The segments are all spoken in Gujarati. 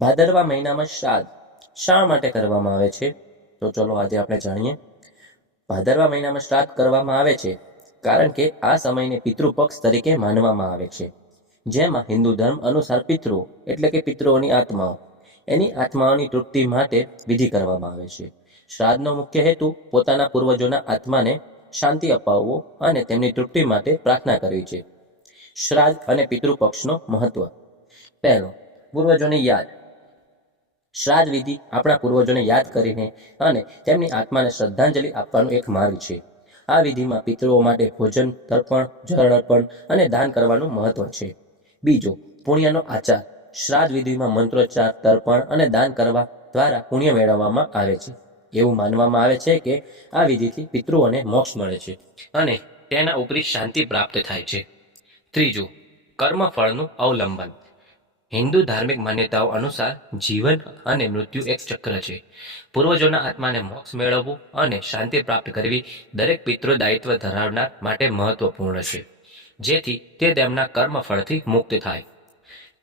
ભાદરવા મહિનામાં શ્રાદ્ધ શા માટે કરવામાં આવે છે? તો ચલો આજે આપણે જાણીએ. ભાદરવા મહિનામાં શ્રાદ્ધ કરવામાં આવે છે કારણ કે આ સમયને પિતૃપક્ષ તરીકે માનવામાં આવે છે, જેમાં હિન્દુ ધર્મ અનુસાર પિતૃઓ એટલે કે પિતૃઓની આત્માઓ એની આત્માઓની તૃપ્તિ માટે વિધિ કરવામાં આવે છે. શ્રાદ્ધનો મુખ્ય હેતુ પોતાના પૂર્વજોના આત્માને શાંતિ અપાવવો અને તેમની તૃપ્તિ માટે પ્રાર્થના કરવી છે. શ્રાદ્ધ અને પિતૃપક્ષનો મહત્વ. પહેલો, પૂર્વજોને યાદ. શ્રાદ્ધ વિધિ આપણા પૂર્વજોને યાદ કરીને અને તેમની આત્માને શ્રદ્ધાંજલિ આપવાનો એક માર્ગ છે. આ વિધિમાં પિતૃઓ માટે ભોજન, તર્પણ, જળ અર્પણ અને દાન કરવાનું મહત્વ છે. બીજો, પુણ્યનો આચાર. શ્રાદ્ધ વિધિમાં મંત્રોચ્ચાર, તર્પણ અને દાન કરવા દ્વારા પુણ્ય મેળવવામાં આવે છે. એવું માનવામાં આવે છે કે આ વિધિથી પિતૃઓને મોક્ષ મળે છે અને તેના ઉપરી શાંતિ પ્રાપ્ત થાય છે. ત્રીજું, કર્મફળનું અવલંબન. હિન્દુ ધાર્મિક માન્યતાઓ અનુસાર જીવન અને મૃત્યુ એક ચક્ર છે. પૂર્વજોના આત્માને મોક્ષ મેળવવું અને શાંતિ પ્રાપ્ત કરવી દરેક પિતૃ દાયિત્વ ધરાવનાર માટે મહત્વપૂર્ણ છે, જેથી તે તેમના કર્મફળથી મુક્ત થાય.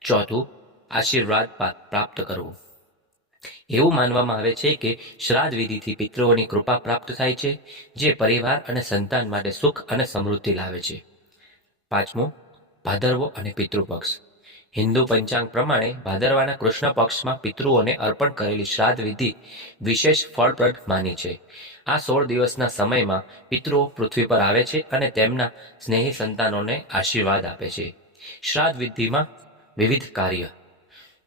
ચોથું, આશીર્વાદ પ્રાપ્ત કરવું. એવું માનવામાં આવે છે કે શ્રાદ્ધ વિધિથી પિતૃઓની કૃપા પ્રાપ્ત થાય છે, જે પરિવાર અને સંતાન માટે સુખ અને સમૃદ્ધિ લાવે છે. પાંચમું, ભાદરવો અને પિતૃપક્ષ. હિન્દુ પંચાંગ પ્રમાણે ભાદરવાના કૃષ્ણ પક્ષમાં પિતૃઓને અર્પણ કરેલી શ્રાદ્ધ વિધિ વિશેષ ફળપ્રદ માની છે. આ 16 દિવસના સમયમાં પિતૃઓ પૃથ્વી પર આવે છે અને તેમના સ્નેહી સંતાનોને આશીર્વાદ આપે છે. શ્રાદ્ધ વિધિમાં વિવિધ કાર્ય.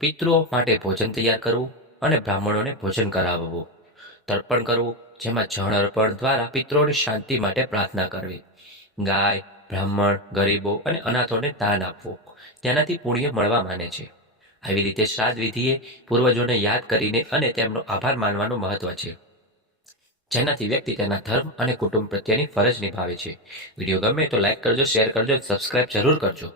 પિતૃઓ માટે ભોજન તૈયાર કરવું અને બ્રાહ્મણોને ભોજન કરાવવું. તર્પણ કરવું, જેમાં જળ અર્પણ દ્વારા પિતૃઓની શાંતિ માટે પ્રાર્થના કરવી. ગાય, બ્રાહ્મણ, ગરીબો અને અનાથોને દાન આપવું, તેનાથી પુણ્ય મળવા માને છે. આવી રીતે શ્રાદ્ધ વિધિએ પૂર્વજોને યાદ કરીને અને તેમનો આભાર માનવાનું મહત્વ છે, જેનાથી વ્યક્તિ તેના ધર્મ અને કુટુંબ પ્રત્યેની ફરજ નિભાવે છે. વિડીયો ગમે તો લાઈક કરજો, શેર કરજો, સબસ્ક્રાઇબ જરૂર કરજો.